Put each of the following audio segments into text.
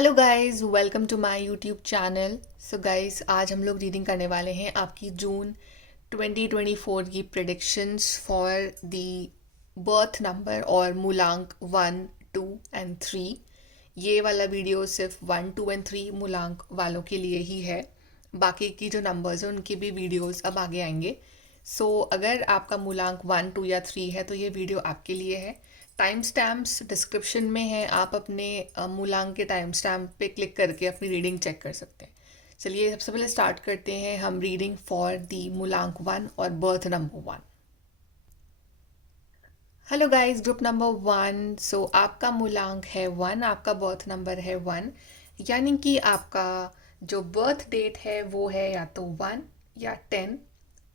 Hello guys, welcome to my YouTube channel. So guys, आज हम लोग रीडिंग करने वाले हैं आपकी जून 2024 की predictions for the birth number और मूलांक 1, 2 एंड 3। ये वाला वीडियो सिर्फ 1, 2 एंड 3 मूलांक वालों के लिए ही है। बाकी की जो नंबर्स हैं उनकी भी वीडियोस अब आगे आएंगे। अगर आपका मूलांक 1, 2 या 3 है तो ये वीडियो आपके लिए है। टाइम स्टैम्प्स डिस्क्रिप्शन में है, आप अपने मूलांक के टाइम स्टैम्प पे क्लिक करके अपनी रीडिंग चेक कर सकते हैं। चलिए सबसे पहले स्टार्ट करते हैं हम रीडिंग फॉर दी मूलांक 1 और birth number 1। Hello guys, group number 1। आपका मूलांक है 1, आपका बर्थ नंबर है 1, यानी कि आपका जो बर्थ डेट है वो है या तो 1 या 10,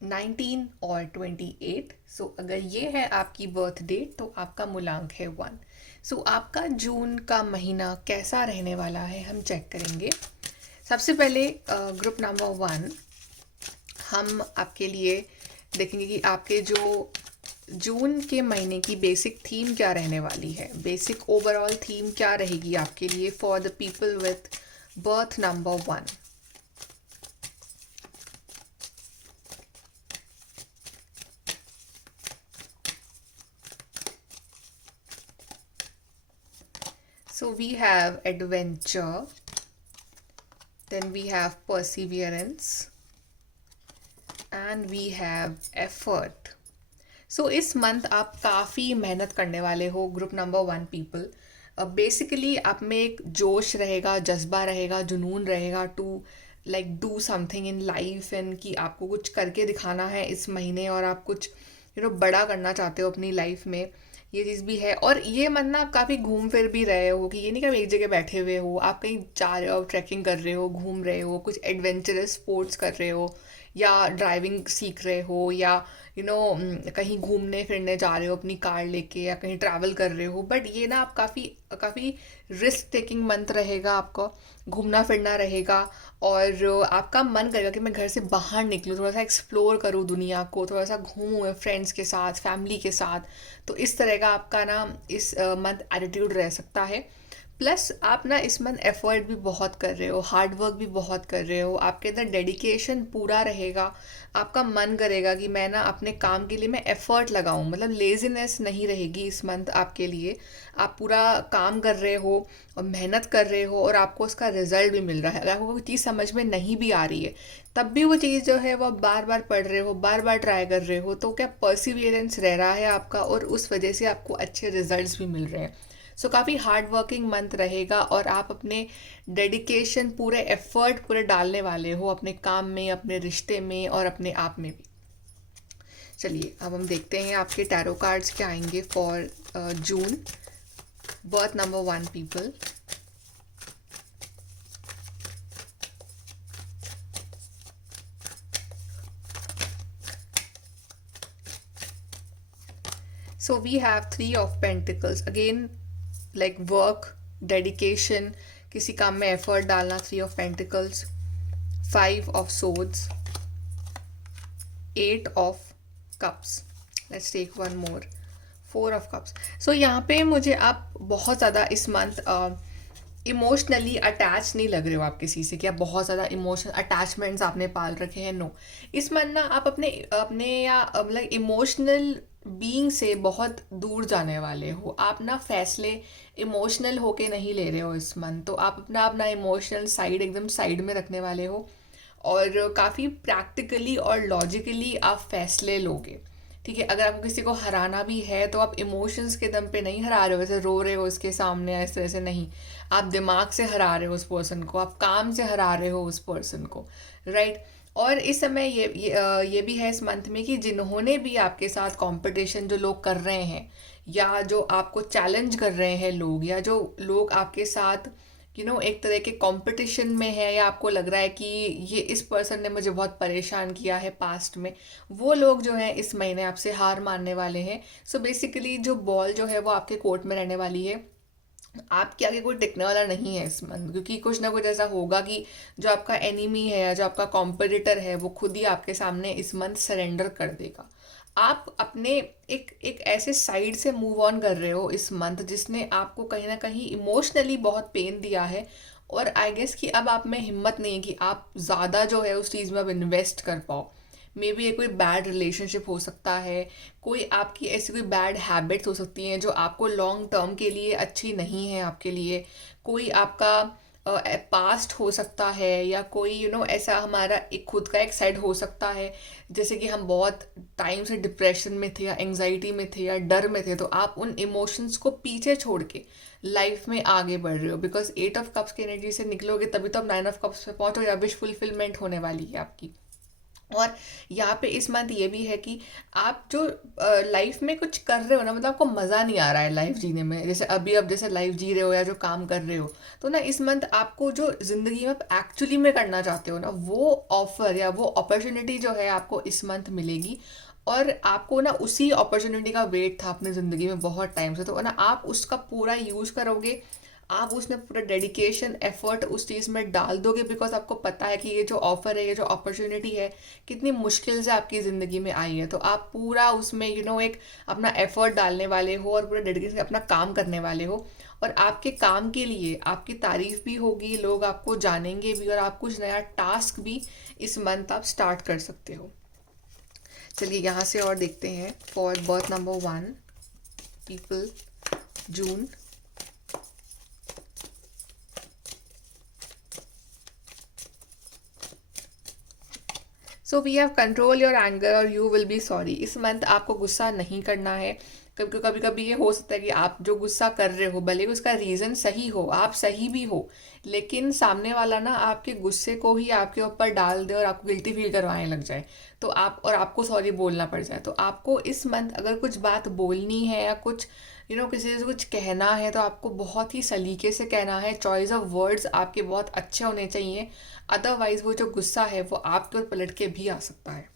19 और 28। अगर ये है आपकी बर्थ डेट तो आपका मूलांक है 1। आपका जून का महीना कैसा रहने वाला है हम चेक करेंगे। सबसे पहले ग्रुप नंबर 1, हम आपके लिए देखेंगे कि आपके जो जून के महीने की बेसिक थीम क्या रहने वाली है। बेसिक ओवरऑल थीम क्या रहेगी आपके लिए for the people with birth number 1। So we have adventure, then we have perseverance, and we have effort. इस मंथ आप काफ़ी मेहनत करने वाले हो ग्रुप नंबर 1 पीपल। बेसिकली आप में एक जोश रहेगा, जज्बा रहेगा, जुनून रहेगा to like do something in life, and कि आपको कुछ करके दिखाना है इस महीने और आप कुछ बड़ा करना चाहते हो अपनी लाइफ में। ये चीज़ भी है। और ये मन ना आप काफ़ी घूम फिर भी रहे हो, कि ये नहीं कि आप एक जगह बैठे हुए हो, आप कहीं जा रहे हो, ट्रैकिंग कर रहे हो, घूम रहे हो, कुछ एडवेंचरस स्पोर्ट्स कर रहे हो, या ड्राइविंग सीख रहे हो, या कहीं घूमने फिरने जा रहे हो अपनी कार लेके, या कहीं ट्रैवल कर रहे हो। बट ये ना आप काफ़ी काफ़ी रिस्क टेकिंग मंथ रहेगा, आपका घूमना फिरना रहेगा। और आपका मन करेगा कि मैं घर से बाहर निकलूँ, थोड़ा सा एक्सप्लोर करूँ दुनिया को, थोड़ा सा घूमूँ फ्रेंड्स के साथ, फैमिली के साथ। तो इस तरह का आपका ना इस मंथ एटीट्यूड रह सकता है। प्लस आप ना इस मंथ एफर्ट भी बहुत कर रहे हो, हार्ड वर्क भी बहुत कर रहे हो, आपके अंदर डेडिकेशन पूरा रहेगा। आपका मन करेगा कि मैं ना अपने काम के लिए मैं एफर्ट लगाऊं, मतलब लेजीनेस नहीं रहेगी इस मंथ आपके लिए। आप पूरा काम कर रहे हो और मेहनत कर रहे हो और आपको उसका रिजल्ट भी मिल रहा है। अगर आपको कोई चीज़ समझ में नहीं भी आ रही है तब भी वो चीज़ जो है वो आप बार बार पढ़ रहे हो, बार बार ट्राई कर रहे हो, तो क्या परसिवियरेंस रह रहा है आपका, और उस वजह से आपको अच्छे रिजल्ट्स भी मिल रहे हैं। काफ़ी हार्ड वर्किंग मंथ रहेगा और आप अपने डेडिकेशन, पूरे एफर्ट पूरे डालने वाले हो अपने काम में, अपने रिश्ते में और अपने आप में भी। चलिए अब हम देखते हैं आपके टैरो कार्ड्स क्या आएंगे for June birth number 1 people. We have 3 of pentacles again, like work, dedication, किसी काम में एफर्ट डालना, 3 of pentacles, 5 of swords, 8 of cups. Let's take one more, 4 of cups. यहाँ पे मुझे आप बहुत ज़्यादा इस मंथ इमोशनली अटैच नहीं लग रहे हो आप किसी से, कि आप बहुत ज़्यादा इमोशनल अटैचमेंट्स आपने पाल रखे हैं। नो, इस मंथ ना आप अपने अपने या मतलब इमोशनल बीइंग से बहुत दूर जाने वाले हो। आप ना फैसले इमोशनल होके नहीं ले रहे हो इस मंथ, तो आप अपना इमोशनल साइड एकदम साइड में रखने वाले हो और काफ़ी प्रैक्टिकली और लॉजिकली आप फैसले लोगे। ठीक है, अगर आपको किसी को हराना भी है तो आप इमोशंस के दम पे नहीं हरा रहे हो, जैसे रो रहे हो उसके सामने इस तरह से नहीं। आप दिमाग से हरा रहे हो उस पर्सन को, आप काम से हरा रहे हो उस पर्सन को, राइट। और इस समय ये भी है इस मंथ में कि जिन्होंने भी आपके साथ कंपटीशन जो लोग कर रहे हैं, या जो आपको चैलेंज कर रहे हैं लोग, या जो लोग आपके साथ एक तरह के कंपटीशन में है, या आपको लग रहा है कि ये इस पर्सन ने मुझे बहुत परेशान किया है पास्ट में, वो लोग जो हैं इस महीने आपसे हार मानने वाले हैं। बेसिकली जो बॉल जो है वो आपके कोर्ट में रहने वाली है, आपके आगे कोई टिकने वाला नहीं है इस मंथ, क्योंकि कुछ ना कुछ ऐसा होगा कि जो आपका एनिमी है या जो आपका कॉम्पिटिटर है वो खुद ही आपके सामने इस मंथ सरेंडर कर देगा। आप अपने एक एक ऐसे साइड से मूव ऑन कर रहे हो इस मंथ जिसने आपको कहीं ना कहीं इमोशनली बहुत पेन दिया है, और आई गेस कि अब आप में हिम्मत नहीं है कि आप ज़्यादा जो है उस चीज़ में अब इन्वेस्ट कर पाओ। मे बी ये कोई बैड रिलेशनशिप हो सकता है, कोई आपकी ऐसी कोई बैड हैबिट्स हो सकती हैं जो आपको लॉन्ग टर्म के लिए अच्छी नहीं है आपके लिए, कोई आपका पास्ट हो सकता है, या कोई ऐसा हमारा एक खुद का एक साइड हो सकता है, जैसे कि हम बहुत टाइम से डिप्रेशन में थे या एंजाइटी में थे या डर में थे, तो आप उन इमोशंस को पीछे छोड़ के लाइफ में आगे बढ़ रहे हो, बिकॉज 8 ऑफ कप्स की एनर्जी से निकलोगे तभी तो आप 9 ऑफ कप्स पे पहुंचोगे, या विश फुलफिलमेंट होने वाली है आपकी। और यहाँ पे इस मंथ ये भी है कि आप जो लाइफ में कुछ कर रहे हो ना, मतलब आपको मज़ा नहीं आ रहा है लाइफ जीने में, जैसे अभी अब जैसे लाइफ जी रहे हो या जो काम कर रहे हो, तो ना इस मंथ आपको जो ज़िंदगी में आप एक्चुअली में करना चाहते हो ना, वो ऑफर या वो अपॉर्चुनिटी जो है आपको इस मंथ मिलेगी। और आपको ना उसी अपॉर्चुनिटी का वेट था अपनी ज़िंदगी में बहुत टाइम से, तो ना आप उसका पूरा यूज़ करोगे, आप उसमें पूरा डेडिकेशन एफर्ट उस चीज़ में डाल दोगे, बिकॉज आपको पता है कि ये जो ऑफ़र है, ये जो अपॉर्चुनिटी है, कितनी मुश्किल से आपकी ज़िंदगी में आई है, तो आप पूरा उसमें एक अपना एफर्ट डालने वाले हो और पूरा डेडिकेशन अपना काम करने वाले हो। और आपके काम के लिए आपकी तारीफ भी होगी, लोग आपको जानेंगे भी, और आप कुछ नया टास्क भी इस मंथ आप स्टार्ट कर सकते हो। चलिए यहाँ से और देखते हैं for birth number 1 people, June. So we have control your anger और यू विल बी सॉरी। इस मंथ आपको गुस्सा नहीं करना है। कभी कभी कभी ये हो सकता है कि आप जो गुस्सा कर रहे हो, भले उसका रीज़न सही हो, आप सही भी हो, लेकिन सामने वाला ना आपके गुस्से को ही आपके ऊपर डाल दे और आपको गिल्टी फील करवाने लग जाए, तो आपको सॉरी बोलना पड़ जाए। तो आपको इस मंथ अगर कुछ बात बोलनी है या कुछ किसी से कुछ कहना है, तो आपको बहुत ही सलीके से कहना है। चॉइस ऑफ वर्ड्स आपके बहुत अच्छे होने चाहिए, अदरवाइज वो जो गुस्सा है वो आपके ऊपर पलट के भी आ सकता है।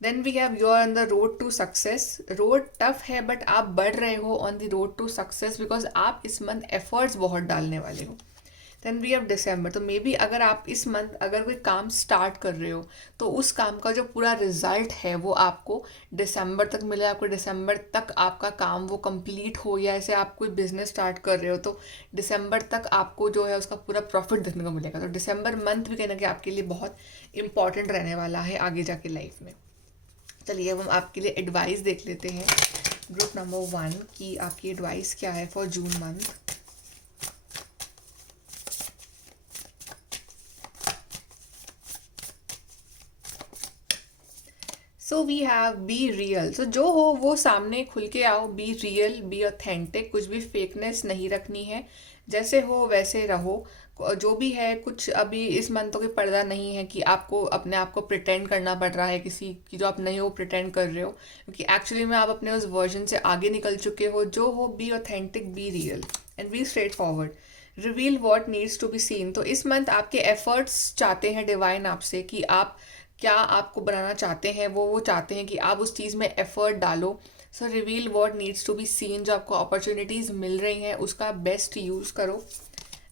Then we have you are on the road to success. Road tough है बट आप बढ़ रहे हो on the road to success, because आप इस मंथ एफर्ट्स बहुत डालने वाले हो। Then we have December. तो मे बी अगर आप इस मंथ अगर कोई काम स्टार्ट कर रहे हो, तो उस काम का जो पूरा रिजल्ट है वो आपको दिसंबर तक मिले, आपको दिसंबर तक आपका काम वो कंप्लीट हो, या ऐसे आप कोई बिजनेस स्टार्ट कर रहे हो तो दिसंबर तक आपको जो है उसका पूरा प्रॉफिट देखने को मिलेगा। तो दिसंबर मंथ भी कहीं ना कहीं आपके लिए बहुत इंपॉर्टेंट रहने वाला है आगे जाके लाइफ में। चलिए अब हम आपके लिए एडवाइस देख लेते हैं ग्रुप नंबर 1 की आपकी एडवाइस क्या है for June month. So we have be real. सो जो हो वो सामने खुल के आओ, बी रियल, बी ऑथेंटिक, कुछ भी फेकनेस नहीं रखनी है, जैसे हो वैसे रहो। जो भी है, कुछ अभी इस मंथ तो कोई पर्दा नहीं है कि आपको अपने आप को प्रिटेंड करना पड़ रहा है किसी की जो आप नहीं हो प्रिटेंड कर रहे हो, क्योंकि एक्चुअली में आप अपने उस वर्जन से आगे निकल चुके हो। जो हो be authentic, be real and be straightforward. Reveal what needs to be seen. तो इस मंथ आपके एफर्ट्स चाहते हैं डिवाइन आपसे कि आप क्या आपको बनाना चाहते हैं, वो चाहते हैं कि आप उस चीज़ में एफर्ट डालो। So reveal what needs to be seen. जो आपको अपॉर्चुनिटीज़ मिल रही हैं उसका बेस्ट यूज़ करो।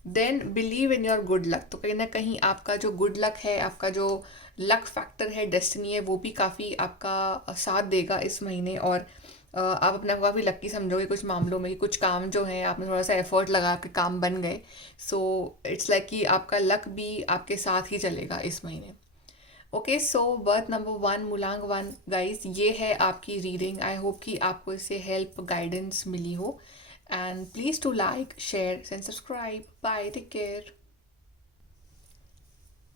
Then believe in your good luck. तो कहीं ना कहीं आपका जो गुड लक है, आपका जो लक फैक्टर है, डेस्टिनी है, वो भी काफ़ी आपका साथ देगा इस महीने। और आप अपने आप को काफ़ी लक्की समझोगे कुछ मामलों में कि कुछ काम जो है आपने थोड़ा सा एफर्ट लगा के काम बन गए। सो इट्स लाइक कि आपका लक भी आपके साथ ही चलेगा इस महीने। ओके, सो बर्थ नंबर 1 मुलांग 1 गाइज, ये है आपकी रीडिंग। आई होप कि आपको इससे हेल्प गाइडेंस मिली हो, and please to like, share and subscribe. Bye, take care.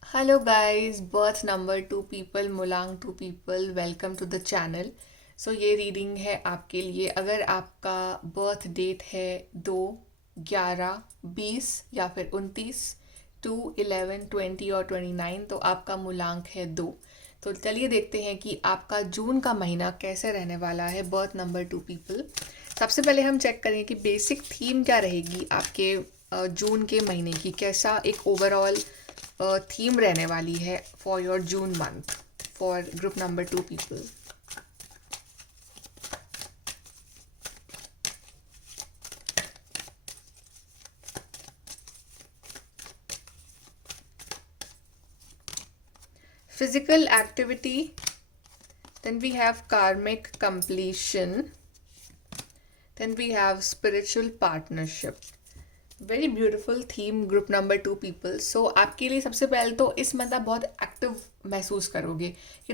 Hello guys, birth number 2 people, मुलांग 2 people, welcome to the channel. So ये रीडिंग है आपके लिए अगर आपका बर्थ डेट है 2, 11, 20 या फिर 29, 2, 11, 20 और 29, तो आपका मूलांक है 2। तो चलिए देखते हैं कि आपका जून का महीना कैसे रहने वाला है बर्थ नंबर 2 पीपल। सबसे पहले हम चेक करेंगे कि बेसिक थीम क्या रहेगी आपके जून के महीने की, कैसा एक ओवरऑल थीम रहने वाली है for your June month for group number 2 people. Physical activity, then we have karmic completion, then we have spiritual partnership, very beautiful theme group number 2 people. So आपके लिए सबसे पहले तो इस मंथ आप बहुत एक्टिव महसूस करोगे।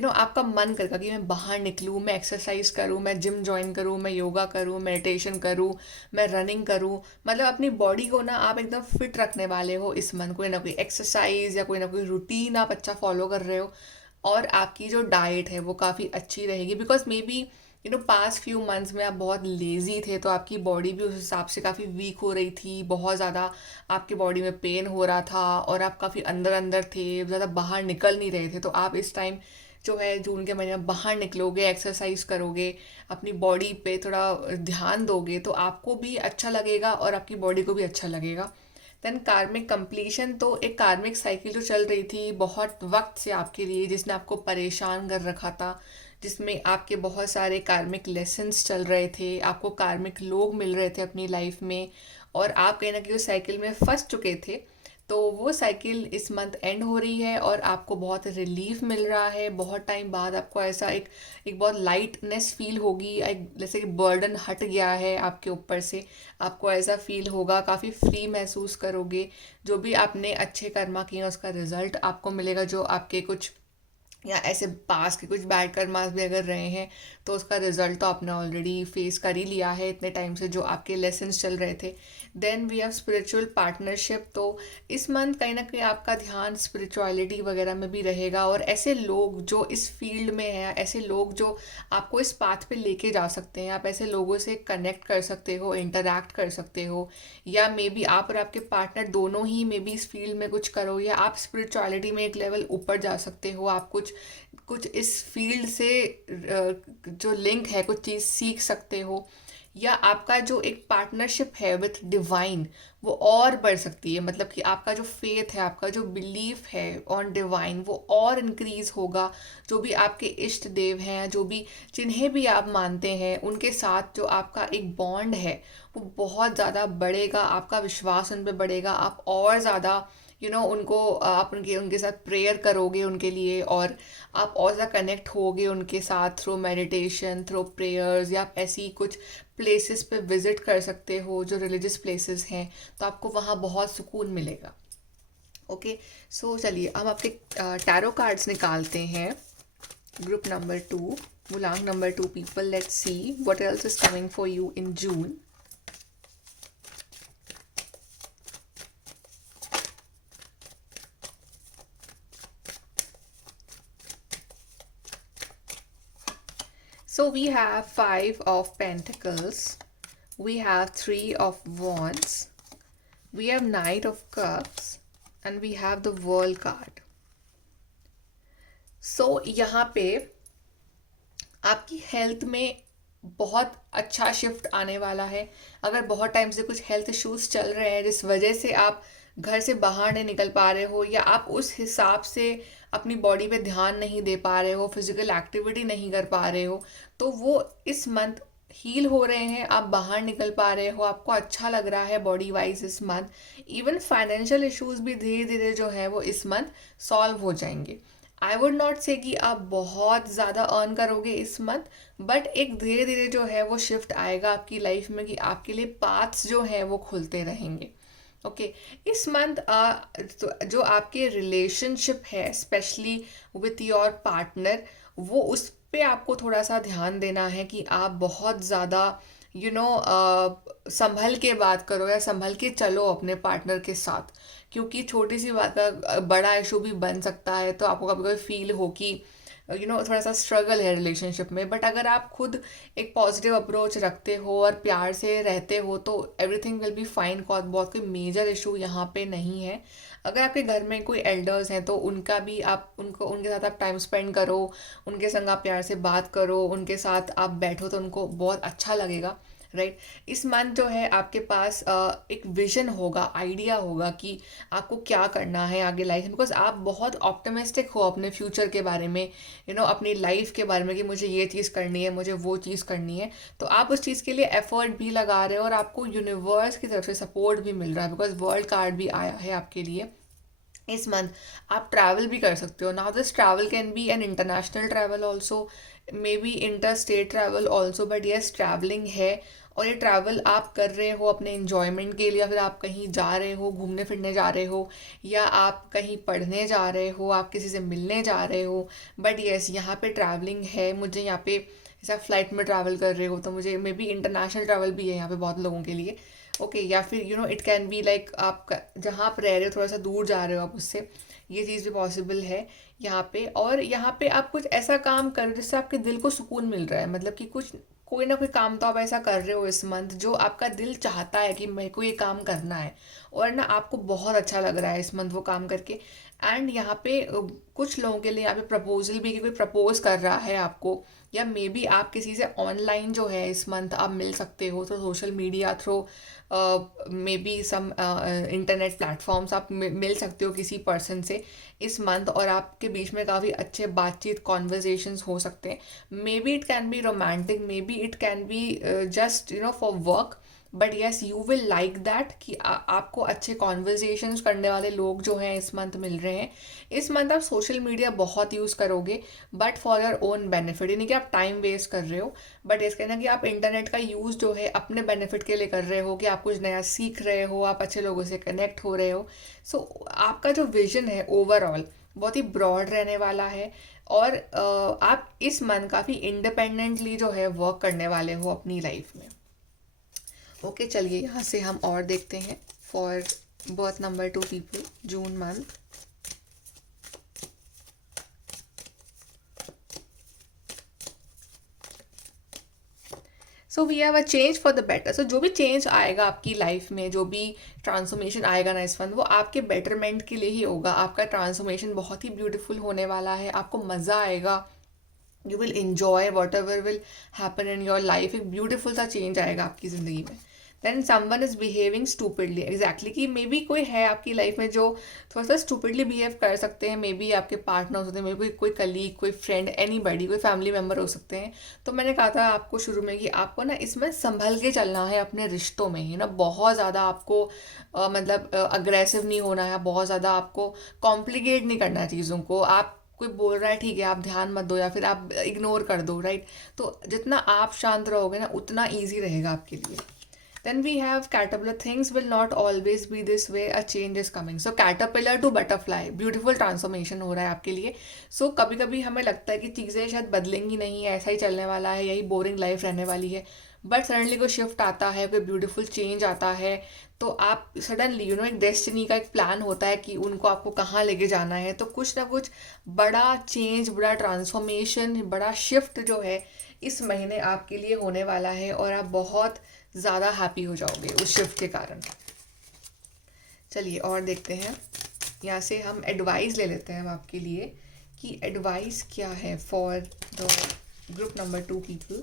आपका मन करेगा कि मैं बाहर निकलूँ, मैं एक्सरसाइज करूँ, मैं जिम ज्वाइन करूँ, मैं योगा करूँ, मेडिटेशन करूँ, मैं रनिंग करूँ। मतलब अपनी बॉडी को ना आप एकदम फिट रखने वाले हो इस मंथ। कोई ना कोई एक्सरसाइज या कोई ना कोई रूटीन आप अच्छा फॉलो कर रहे हो। और आपकी जो डाइट है वो काफ़ी अच्छी रहेगी, because may be past few months में आप बहुत लेज़ी थे, तो आपकी बॉडी भी उस हिसाब से काफ़ी वीक हो रही थी, बहुत ज़्यादा आपकी बॉडी में पेन हो रहा था और आप काफ़ी अंदर अंदर थे, ज़्यादा बाहर निकल नहीं रहे थे। तो आप इस टाइम जो है जून के महीने में बाहर निकलोगे, एक्सरसाइज करोगे, अपनी बॉडी पे थोड़ा ध्यान दोगे, तो आपको भी अच्छा लगेगा और आपकी बॉडी को भी अच्छा लगेगा। देन कार्मिक कंप्लीशन, तो एक कार्मिक साइकिल जो चल रही थी बहुत वक्त से आपके लिए, जिसने आपको परेशान कर रखा था, जिसमें आपके बहुत सारे कार्मिक लेसन्स चल रहे थे, आपको कार्मिक लोग मिल रहे थे अपनी लाइफ में, और आप कहीं ना कहीं उस साइकिल में फंस चुके थे। तो वो साइकिल इस मंथ एंड हो रही है और आपको बहुत रिलीफ मिल रहा है। बहुत टाइम बाद आपको ऐसा एक एक बहुत लाइटनेस फील होगी, एक जैसे कि बर्डन हट गया है आपके ऊपर से। आपको ऐसा फील होगा, काफ़ी फ्री महसूस करोगे। जो भी आपने अच्छे कर्मा किए उसका रिजल्ट आपको मिलेगा। जो आपके कुछ या ऐसे पास के कुछ बैड कर्मास भी अगर रहे हैं, तो उसका रिजल्ट तो आपने ऑलरेडी फेस कर ही लिया है इतने टाइम से, जो आपके लेसन्स चल रहे थे। Then we have spiritual partnership. तो इस मंथ कहीं ना कहीं आपका ध्यान स्पिरिचुअलिटी वगैरह में भी रहेगा, और ऐसे लोग जो इस फील्ड में हैं, ऐसे लोग जो आपको इस पाथ पे लेके जा सकते हैं, आप ऐसे लोगों से कनेक्ट कर सकते हो, इंटरैक्ट कर सकते हो। या मे बी आप और आपके पार्टनर दोनों ही मे बी इस फील्ड में कुछ करो, या आप स्पिरिचुअलिटी में एक लेवल ऊपर जा सकते हो। आप कुछ कुछ इस फील्ड से जो लिंक है, कुछ चीज़ सीख सकते हो। या आपका जो एक पार्टनरशिप है विथ डिवाइन, वो और बढ़ सकती है। मतलब कि आपका जो फेथ है, आपका जो बिलीफ है ऑन डिवाइन, वो और इंक्रीज होगा। जो भी आपके इष्ट देव हैं, जो भी जिन्हें भी आप मानते हैं, उनके साथ जो आपका एक बॉन्ड है वो बहुत ज़्यादा बढ़ेगा। आपका विश्वास उन पर बढ़ेगा। आप और ज़्यादा उनको आप उनके उनके साथ प्रेयर करोगे उनके लिए, और आप और ज़्यादा कनेक्ट होगे उनके साथ थ्रू मेडिटेशन, थ्रू प्रेयर्स, या आप ऐसी कुछ प्लेसेस पे विजिट कर सकते हो जो रिलीजियस प्लेसेस हैं। तो आपको वहाँ बहुत सुकून मिलेगा। ओके, सो चलिए हम आपके टैरो कार्ड्स निकालते हैं। ग्रुप नंबर 2, मुलांग number 2 people, let's see what else is coming for you in June. So we have 5 of Pentacles, we have 3 of Wands, we have Knight of Cups, and we have the World card. So यहाँ पे आपकी health में बहुत अच्छा shift आने वाला है। अगर बहुत टाइम से कुछ हेल्थ इश्यूज चल रहे हैं जिस वजह से आप घर से बाहर नहीं निकल पा रहे हो, या आप उस हिसाब से अपनी बॉडी पे ध्यान नहीं दे पा रहे हो, फिजिकल एक्टिविटी नहीं कर पा रहे हो, तो वो इस मंथ हील हो रहे हैं। आप बाहर निकल पा रहे हो, आपको अच्छा लग रहा है बॉडी वाइज इस मंथ। इवन फाइनेंशियल इश्यूज भी धीरे धीरे जो है वो इस मंथ सॉल्व हो जाएंगे। आई वुड नॉट से कि आप बहुत ज़्यादा अर्न करोगे इस मंथ, बट एक धीरे धीरे जो है वो शिफ्ट आएगा आपकी लाइफ में, कि आपके लिए पाथ्स जो हैं वो खुलते रहेंगे। ओके, इस मंथ जो आपके रिलेशनशिप है स्पेशली विथ योर पार्टनर, वो उस पे आपको थोड़ा सा ध्यान देना है कि आप बहुत ज़्यादा संभल के बात करो या संभल के चलो अपने पार्टनर के साथ। क्योंकि छोटी सी बात का बड़ा इशू भी बन सकता है, तो आपको कभी कभी फील हो कि थोड़ा सा स्ट्रगल है रिलेशनशिप में। बट अगर आप खुद एक पॉजिटिव अप्रोच रखते हो और प्यार से रहते हो, तो एवरीथिंग विल बी फाइन। बहुत कोई मेजर इशू यहाँ पे नहीं है। अगर आपके घर में कोई एल्डर्स हैं, तो उनका भी आप उनके साथ आप टाइम स्पेंड करो, उनके संग आप प्यार से बात करो, उनके साथ आप बैठो, तो उनको बहुत अच्छा लगेगा। राइट, इस मंथ जो है आपके पास एक विजन होगा, आइडिया होगा कि आपको क्या करना है आगे लाइफ में, बिकॉज आप बहुत ऑप्टिमिस्टिक हो अपने फ्यूचर के बारे में, अपनी लाइफ के बारे में, कि मुझे ये चीज़ करनी है, मुझे वो चीज़ करनी है। तो आप उस चीज़ के लिए एफर्ट भी लगा रहे हो, और आपको यूनिवर्स की तरफ से सपोर्ट भी मिल रहा है, बिकॉज वर्ल्ड कार्ड भी आया है आपके लिए। इस मंथ आप ट्रैवल भी कर सकते हो। Now this travel can be an international travel also, may be inter state travel also, but yes travelling है। और ये ट्रैवल आप कर रहे हो अपने इन्जॉयमेंट के लिए, या फिर आप कहीं जा रहे हो, घूमने फिरने जा रहे हो, या आप कहीं पढ़ने जा रहे हो, आप किसी से मिलने जा रहे हो, बट यस यहाँ पे ट्रैवलिंग है। मुझे यहाँ पे जैसे आप फ्लाइट में ट्रैवल कर रहे हो तो मुझे मे बी इंटरनेशनल ट्रैवल भी है यहाँ पे बहुत लोगों के लिए। ओके या फिर इट कैन बी लाइक आप जहाँ आप रह रहे हो थोड़ा सा दूर जा रहे हो आप उससे, ये चीज़ भी पॉसिबल है यहाँ पे। और यहाँ पे आप कुछ ऐसा काम कर रहे हो जिससे आपके दिल को सुकून मिल रहा है, मतलब कि कुछ कोई ना कोई काम तो आप ऐसा कर रहे हो इस मंथ जो आपका दिल चाहता है कि मेरे को ये काम करना है, और ना आपको बहुत अच्छा लग रहा है इस मंथ वो काम करके। एंड यहाँ पे कुछ लोगों के लिए यहाँ पे प्रपोजल भी, कि कोई प्रपोज कर रहा है आपको, या मे बी आप किसी से ऑनलाइन जो है इस मंथ आप मिल सकते हो, तो social media through maybe some internet platforms आप मिल सकते हो किसी पर्सन से इस मंथ, और आपके बीच में काफ़ी अच्छे बातचीत कॉन्वर्जेशंस हो सकते हैं। May be it can be romantic, may be it can be just for work, but yes you will like that कि आपको अच्छे कॉन्वर्जेशंस करने वाले लोग जो हैं इस मंथ मिल रहे हैं। इस मंथ आप सोशल मीडिया बहुत यूज़ करोगे, but for your own benefit, यानी कि आप टाइम वेस्ट कर रहे हो, बट इसके ना कि आप इंटरनेट का यूज़ जो है अपने बेनिफिट के लिए कर रहे हो, कि आप कुछ नया सीख रहे हो, आप अच्छे लोगों से कनेक्ट हो रहे हो। सो आपका जो विजन है ओवरऑल बहुत ही ब्रॉड रहने वाला है, और आप इस मंथ काफ़ी इंडिपेंडेंटली जो है वर्क करने वाले हो अपनी लाइफ में। ओके चलिए यहाँ से हम और देखते हैं for birth number 2 people June month. So we have a change for the better. So जो भी चेंज आएगा आपकी लाइफ में, जो भी ट्रांसफॉर्मेशन आएगा ना इस मंथ, वो आपके बेटरमेंट के लिए ही होगा। आपका ट्रांसफॉर्मेशन बहुत ही ब्यूटीफुल होने वाला है, आपको मज़ा आएगा, you will enjoy whatever will happen in your life. एक ब्यूटीफुल सा चेंज आएगा आपकी ज़िंदगी में। Then someone is behaving stupidly, exactly कि मे बी कोई है आपकी लाइफ में जो थोड़ा सा स्टूपिडली बिहेव कर सकते हैं, मे बी आपके पार्टनर हो सकते हैं, मे बी कोई कलीग, कोई फ्रेंड, एनी बडी, कोई फैमिली मेम्बर हो सकते हैं। तो मैंने कहा था आपको शुरू में कि आपको ना इसमें संभल के चलना है अपने रिश्तों में, बहुत ज़्यादा आपको मतलब अग्रेसिव नहीं होना है, बहुत ज़्यादा आपको कॉम्प्लिकेट नहीं करना चीज़ों को। आप कोई बोल रहा है ठीक है आप ध्यान मत दो, या फिर आप इग्नोर कर दो, राइट। तो जितना आप शांत रहोगे ना उतना ईजी रहेगा आपके लिए। Then we have caterpillar, things will not always be this way, a change is coming. So caterpillar to butterfly, beautiful transformation हो रहा है आपके लिए। सो कभी कभी हमें लगता है कि चीज़ें शायद बदलेंगी नहीं, ऐसा ही चलने वाला है, यही बोरिंग लाइफ रहने वाली है, बट सडनली कोई शिफ्ट आता है, कोई ब्यूटीफुल चेंज आता है, तो आप सडनली एक डेस्टिनी का एक प्लान होता है कि उनको आपको कहाँ लेके जाना है, तो कुछ ना कुछ बड़ा चेंज, बड़ा ट्रांसफॉर्मेशन, बड़ा शिफ्ट जो है इस महीने आपके लिए होने वाला है, और आप बहुत ज़्यादा हैप्पी हो जाओगे उस शिफ्ट के कारण। चलिए और देखते हैं, यहाँ से हम एडवाइस ले लेते हैं अब आपके लिए कि एडवाइस क्या है for the group number 2 people.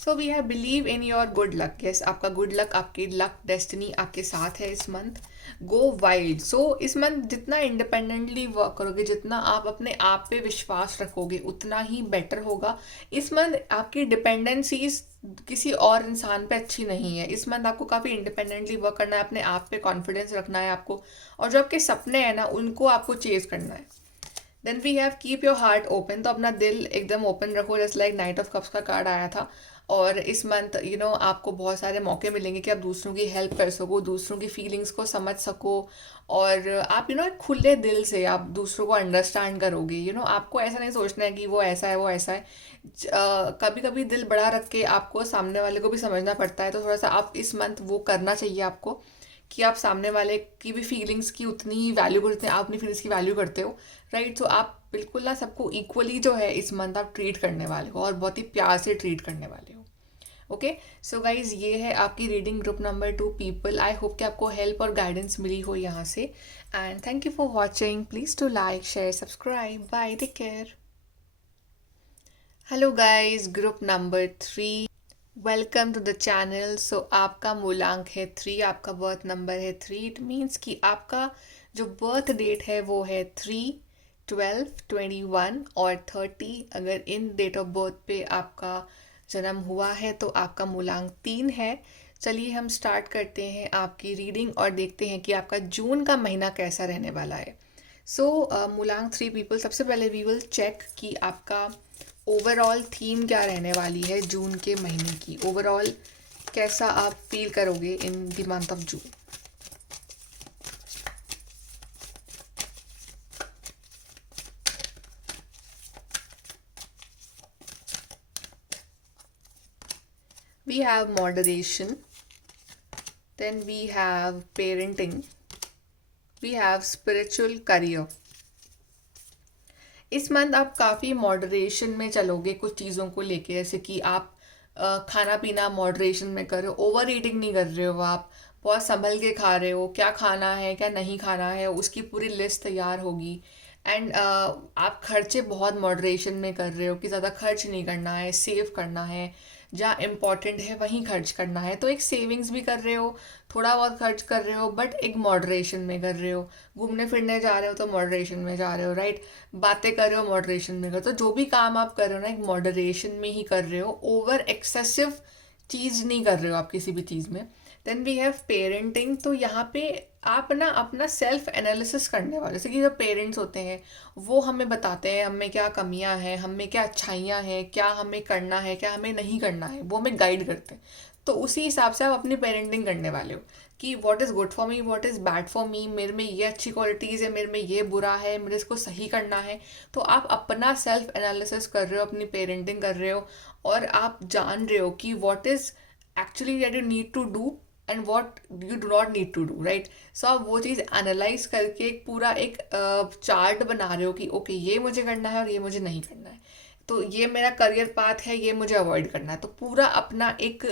So we have believe in your good luck. Yes आपका गुड लक, आपकी लक डेस्टिनी आपके साथ है इस मंथ। गो वाइल्ड। सो इस मंथ जितना इंडिपेंडेंटली वर्क करोगे, जितना आप अपने आप पे विश्वास रखोगे, उतना ही बेटर होगा। इस मंथ आपकी डिपेंडेंसीज किसी और इंसान पे अच्छी नहीं है। इस मंथ आपको काफ़ी इंडिपेंडेंटली वर्क करना है, अपने आप पे कॉन्फिडेंस रखना है आपको, और जो आपके सपने हैं ना उनको आपको चेज करना है। Then we have keep your heart open. तो अपना दिल एकदम ओपन रखो, जैसे लाइक नाइट ऑफ कप्स का कार्ड आया था। और इस मंथ आपको बहुत सारे मौके मिलेंगे कि आप दूसरों की हेल्प कर सको, दूसरों की फीलिंग्स को समझ सको, और आप एक खुले दिल से आप दूसरों को अंडरस्टैंड करोगे। आपको ऐसा नहीं सोचना है कि वो ऐसा है वो ऐसा है। कभी कभी दिल बड़ा रख के आपको सामने वाले को भी समझना पड़ता है, तो थोड़ा सा आप इस मंथ वो करना चाहिए आपको, कि आप सामने वाले की भी फीलिंग्स की उतनी ही वैल्यू करते हैं, आप अपनी फीलिंग्स की वैल्यू करते हो, राइट। तो आप बिल्कुल ना सबको इक्वली जो है इस मंथ आप ट्रीट करने वाले हो, और बहुत ही प्यार से ट्रीट करने वाले हो। ओके सो गाइज ये है आपकी reading group number 2 people. I hope कि आपको हेल्प और गाइडेंस मिली हो यहाँ से, and thank you for watching. Please to like share subscribe, bye, take care. Hello guys, group number 3, welcome to the channel. So आपका मूलांक है 3, आपका बर्थ नंबर है 3। इट मीन्स कि आपका जो बर्थ डेट है वो है 3, 12, 21 और 30। अगर इन डेट ऑफ बर्थ पे आपका जन्म हुआ है तो आपका मूलांक 3 है। चलिए हम स्टार्ट करते हैं आपकी रीडिंग और देखते हैं कि आपका जून का महीना कैसा रहने वाला है। सो मूलांक 3 पीपल, सबसे पहले वी विल चेक कि आपका ओवरऑल थीम क्या रहने वाली है जून के महीने की। ओवरऑल कैसा आप फील करोगे in the month of June. We have moderation, then we have parenting, we have spiritual career. इस मंथ आप काफ़ी मॉडरेशन में चलोगे कुछ चीज़ों को लेके, जैसे कि आप खाना पीना मॉडरेशन में कर रहे हो, ओवर ईटिंग नहीं कर रहे हो, आप बहुत संभल के खा रहे हो, क्या खाना है क्या नहीं खाना है उसकी पूरी लिस्ट तैयार होगी। एंड आप खर्चे बहुत मॉडरेशन में कर रहे हो कि ज़्यादा खर्च नहीं करना है, सेव करना है, जहाँ इम्पॉर्टेंट है वहीं खर्च करना है। तो एक सेविंग्स भी कर रहे हो, थोड़ा बहुत खर्च कर रहे हो, बट एक मॉडरेशन में कर रहे हो। घूमने फिरने जा रहे हो तो मॉडरेशन में जा रहे हो, राइट। बातें कर रहे हो मॉडरेशन में कर, तो जो भी काम आप कर रहे हो ना एक मॉडरेशन में ही कर रहे हो, ओवर एक्सेसिव चीज़ नहीं कर रहे हो आप किसी भी चीज़ में। देन वी हैव पेरेंटिंग, तो यहाँ पे आप ना अपना सेल्फ एनालिसिस करने वाले, जैसे कि जो पेरेंट्स होते हैं वो हमें बताते हैं हमें क्या कमियां हैं, हमें क्या अच्छाइयाँ हैं, क्या हमें करना है क्या हमें नहीं करना है, वो हमें गाइड करते हैं। तो उसी हिसाब से आप अपनी पेरेंटिंग करने वाले हो कि what is good for me, what is bad for me, मेरे में ये अच्छी क्वालिटीज़ है, मेरे में ये बुरा है, मुझे इसको सही करना है। तो आप अपना सेल्फ एनालिसिस कर रहे हो, अपनी पेरेंटिंग कर रहे हो, और आप जान रहे हो कि what is actually that you need to do and what you do not need to do, right. So आप वो चीज़ एनालाइज करके एक पूरा एक चार्ट बना रहे हो कि ओके ये मुझे करना है और ये मुझे नहीं करना है, तो ये मेरा करियर पाथ है, ये मुझे अवॉइड करना है। तो पूरा अपना एक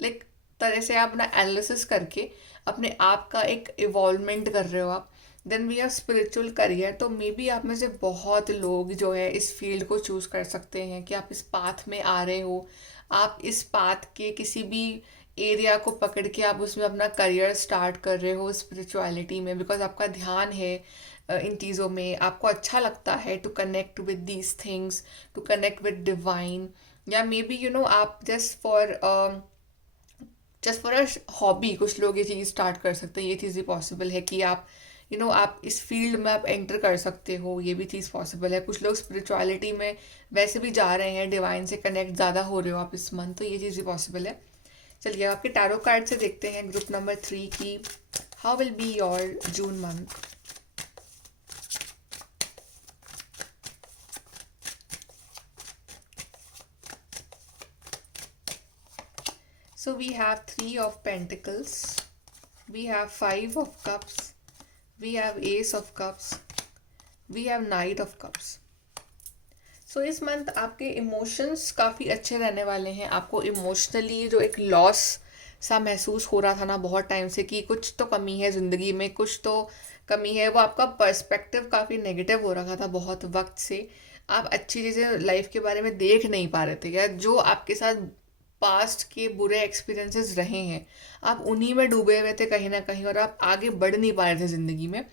लाइक तरह से आप अपना एनालिसिस करके अपने आप का एक इवॉल्वमेंट कर रहे हो आप। Then we have spiritual career, तो मे बी आप में से बहुत लोग जो है इस फील्ड को चूज़ कर सकते हैं कि आप इस पाथ में आ रहे हो, आप इस पाथ के किसी भी एरिया को पकड़ के आप उसमें अपना करियर स्टार्ट कर रहे हो स्पिरिचुअलिटी में, बिकॉज आपका ध्यान है इन चीज़ों में, आपको अच्छा लगता है to connect with these things, to connect with divine. या मे बी आप जस्ट फॉर अ हॉबी कुछ लोग ये चीज़ स्टार्ट कर सकते हैं। ये चीज़ भी पॉसिबल है कि आप आप इस फील्ड में आप एंटर कर सकते हो, ये भी चीज़ पॉसिबल है। कुछ लोग स्पिरिचुअलिटी में वैसे भी जा रहे हैं, डिवाइन से कनेक्ट ज़्यादा हो रहे हो आप इस मंथ, तो ये चीज़ भी पॉसिबल है। चलिए आपके टैरो कार्ड से देखते हैं ग्रुप नंबर 3 की how will be your June month. So we have 3 of Pentacles, we have 5 of Cups, we have Ace of Cups, we have Knight of Cups. सो इस मंथ आपके emotions काफ़ी अच्छे रहने वाले हैं। आपको इमोशनली जो एक लॉस सा महसूस हो रहा था ना बहुत टाइम से कि कुछ तो कमी है ज़िंदगी में, कुछ तो कमी है, वो आपका पर्सपेक्टिव काफ़ी नेगेटिव हो रखा था बहुत वक्त से। आप अच्छी चीज़ें लाइफ के बारे में देख नहीं पा रहे थे, या जो आपके साथ पास्ट के बुरे एक्सपीरियंसेस रहे हैं आप उन्हीं में डूबे हुए थे कहीं ना कहीं, और आप आगे बढ़ नहीं पा रहे थे ज़िंदगी में।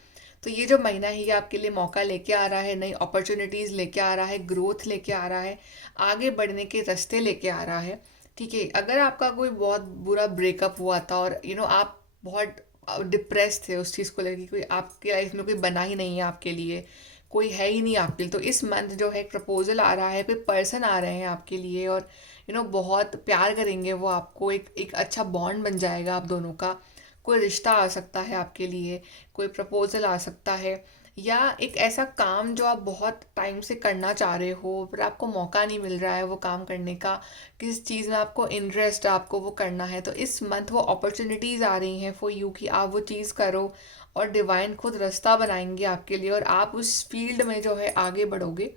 तो ये जो महीना है ये आपके लिए मौका लेके आ रहा है, नई अपॉर्चुनिटीज़ लेके आ रहा है, ग्रोथ लेके आ रहा है, आगे बढ़ने के रास्ते लेके आ रहा है। ठीक है, अगर आपका कोई बहुत बुरा ब्रेकअप हुआ था और आप बहुत डिप्रेस थे उस चीज़ को लेकर, कोई आपकी लाइफ में कोई बना ही नहीं है आपके लिए, कोई है ही नहीं आपके लिए, तो इस मंथ जो है एक प्रपोजल आ रहा है, कोई पर्सन आ रहे हैं आपके लिए, और बहुत प्यार करेंगे वो आपको, एक अच्छा बॉन्ड बन जाएगा आप दोनों का। कोई रिश्ता आ सकता है आपके लिए, कोई प्रपोजल आ सकता है, या एक ऐसा काम जो आप बहुत टाइम से करना चाह रहे हो पर आपको मौका नहीं मिल रहा है वो काम करने का, किस चीज़ में आपको इंटरेस्ट है, आपको वो करना है, तो इस मंथ वो अपॉर्चुनिटीज़ आ रही हैं फॉर यू कि आप वो चीज़ करो, और डिवाइन खुद रास्ता बनाएंगे आपके लिए, और आप उस फील्ड में जो है आगे बढ़ोगे।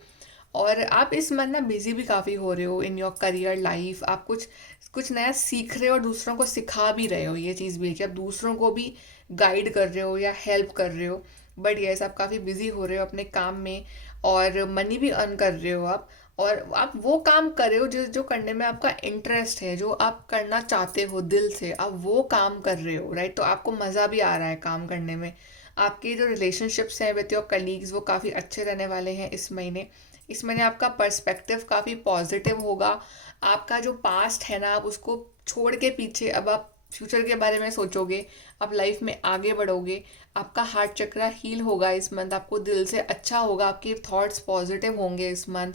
और आप इस मंथ ना बिजी भी काफ़ी हो रहे हो इन योर करियर लाइफ, आप कुछ कुछ नया सीख रहे हो और दूसरों को सिखा भी रहे हो, ये चीज़ भी है कि आप दूसरों को भी गाइड कर रहे हो या हेल्प कर रहे हो। बट यस आप काफ़ी बिजी हो रहे हो अपने काम में, और मनी भी अर्न कर रहे हो आप, और आप वो काम कर रहे हो जो जो करने में आपका इंटरेस्ट है, जो आप करना चाहते हो दिल से, आप वो काम कर रहे हो, राइट। तो आपको मज़ा भी आ रहा है काम करने में। आपके जो रिलेशनशिप्स हैं विथ योर कलीग्स वो काफ़ी अच्छे रहने वाले हैं इस महीने। इस महीने आपका पर्सपेक्टिव काफ़ी पॉजिटिव होगा। आपका जो पास्ट है ना आप उसको छोड़ के पीछे अब आप फ्यूचर के बारे में सोचोगे, आप लाइफ में आगे बढ़ोगे, आपका हार्ट चक्रा हील होगा इस मंथ, आपको दिल से अच्छा होगा, आपके थॉट्स पॉजिटिव होंगे इस मंथ,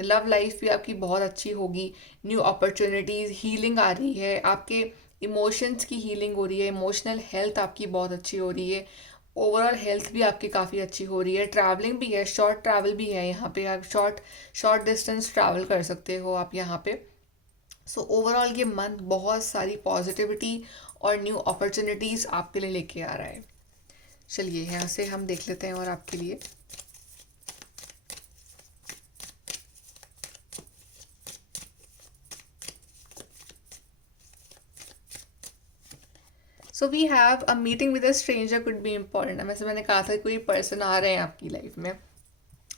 लव लाइफ भी आपकी बहुत अच्छी होगी, न्यू अपॉर्चुनिटीज़, हीलिंग आ रही है, आपके इमोशंस की हीलिंग हो रही है, इमोशनल हेल्थ आपकी बहुत अच्छी हो रही है, ओवरऑल हेल्थ भी आपकी काफ़ी अच्छी हो रही है, ट्रैवलिंग भी है, शॉर्ट ट्रैवल भी है यहाँ पे, आप शॉर्ट शॉर्ट डिस्टेंस ट्रैवल कर सकते हो आप यहाँ पे। सो ओवरऑल ये मंथ बहुत सारी पॉजिटिविटी और न्यू अपॉर्चुनिटीज़ आपके लिए लेके आ रहा है। चलिए यहाँ से हम देख लेते हैं और आपके लिए। So we have a meeting with a stranger could be important. वैसे मैंने कहा था कोई पर्सन आ रहे हैं आपकी लाइफ में,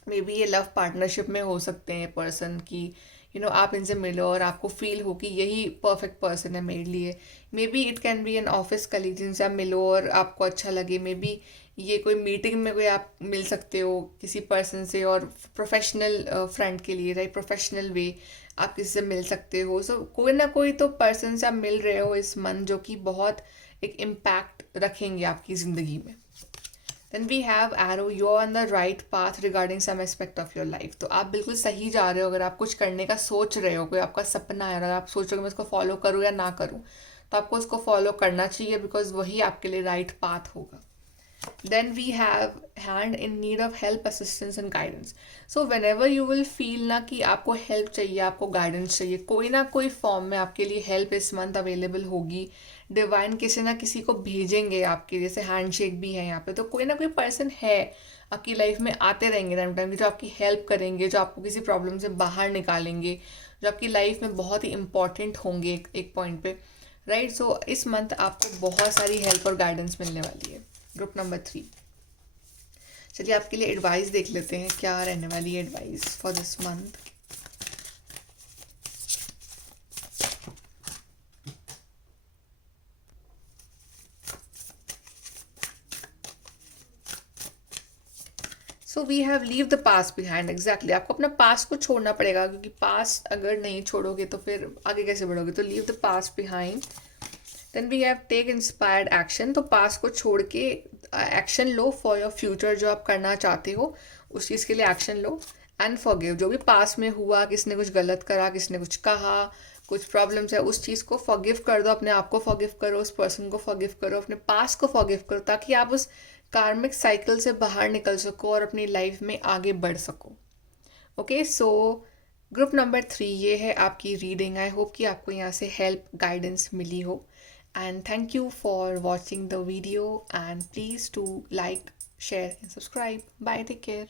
मे बी ये लव पार्टनरशिप में हो सकते हैं पर्सन की, आप इनसे मिलो और आपको फील हो कि यही परफेक्ट पर्सन है मेरे लिए। May be it can be an office colleague जिनसे आप मिलो और आपको अच्छा लगे, मे बी ये कोई मीटिंग में कोई आप मिल सकते हो किसी पर्सन से, और प्रोफेशनल फ्रेंड के लिए, राइट, प्रोफेशनल वे आप किसी से मिल सकते हो। सो कोई ना कोई तो पर्सन से आप मिल रहे हो इस मंथ जो कि बहुत एक इम्पैक्ट रखेंगे आपकी ज़िंदगी में। Then we have arrow, you are on the right path regarding some aspect of your life. तो आप बिल्कुल सही जा रहे हो अगर आप कुछ करने का सोच रहे हो, कोई आपका सपना है और आप सोच रहे हो मैं इसको फॉलो करूँ या ना करूँ, तो आपको उसको फॉलो करना चाहिए, बिकॉज वही आपके लिए राइट पाथ होगा। Then we have hand in need of help, assistance and guidance. So whenever you will feel ना कि आपको help चाहिए, आपको guidance चाहिए, कोई ना कोई फॉर्म में आपके लिए help इस मंथ अवेलेबल होगी। डिवाइन किसी ना किसी को भेजेंगे आपके, जैसे हैंडशेक भी है यहाँ पे, तो कोई ना कोई पर्सन है आपकी लाइफ में, आते रहेंगे टाइम टाइम जो आपकी हेल्प करेंगे, जो आपको किसी प्रॉब्लम से बाहर निकालेंगे, जो आपकी लाइफ में बहुत ही इंपॉर्टेंट होंगे एक पॉइंट पे, राइट। सो इस मंथ आपको बहुत सारी हेल्प और गाइडेंस मिलने वाली है। ग्रुप नंबर 3, चलिए आपके लिए एडवाइस देख लेते हैं क्या रहने वाली है advice for this month. So we have leave the past behind. Exactly, आपको अपना पास्ट को छोड़ना पड़ेगा, क्योंकि पास्ट अगर नहीं छोड़ोगे तो फिर आगे कैसे बढ़ोगे। तो leave the past behind. Then we have take inspired action. तो पास्ट को छोड़ के एक्शन लो फॉर योर फ्यूचर, जो आप करना चाहते हो उस चीज़ के लिए एक्शन लो। एंड फॉरगिव, जो भी पास्ट में हुआ, किसने कुछ गलत करा, किसने कुछ कहा, कुछ प्रॉब्लम्स है, उस चीज़ को फॉरगिव कर दो, अपने आप को फॉरगिव करो, उस पर्सन को फॉरगिव करो, अपने पास्ट को फॉरगिव करो, ताकि आप उस कार्मिक साइकिल से बाहर निकल सको और अपनी लाइफ में आगे बढ़ सको। ओके, सो ग्रुप नंबर 3 ये है आपकी रीडिंग। आई होप कि आपको यहाँ से हेल्प गाइडेंस मिली हो। And thank you for watching the video, and please do like, share and subscribe. Bye, take care.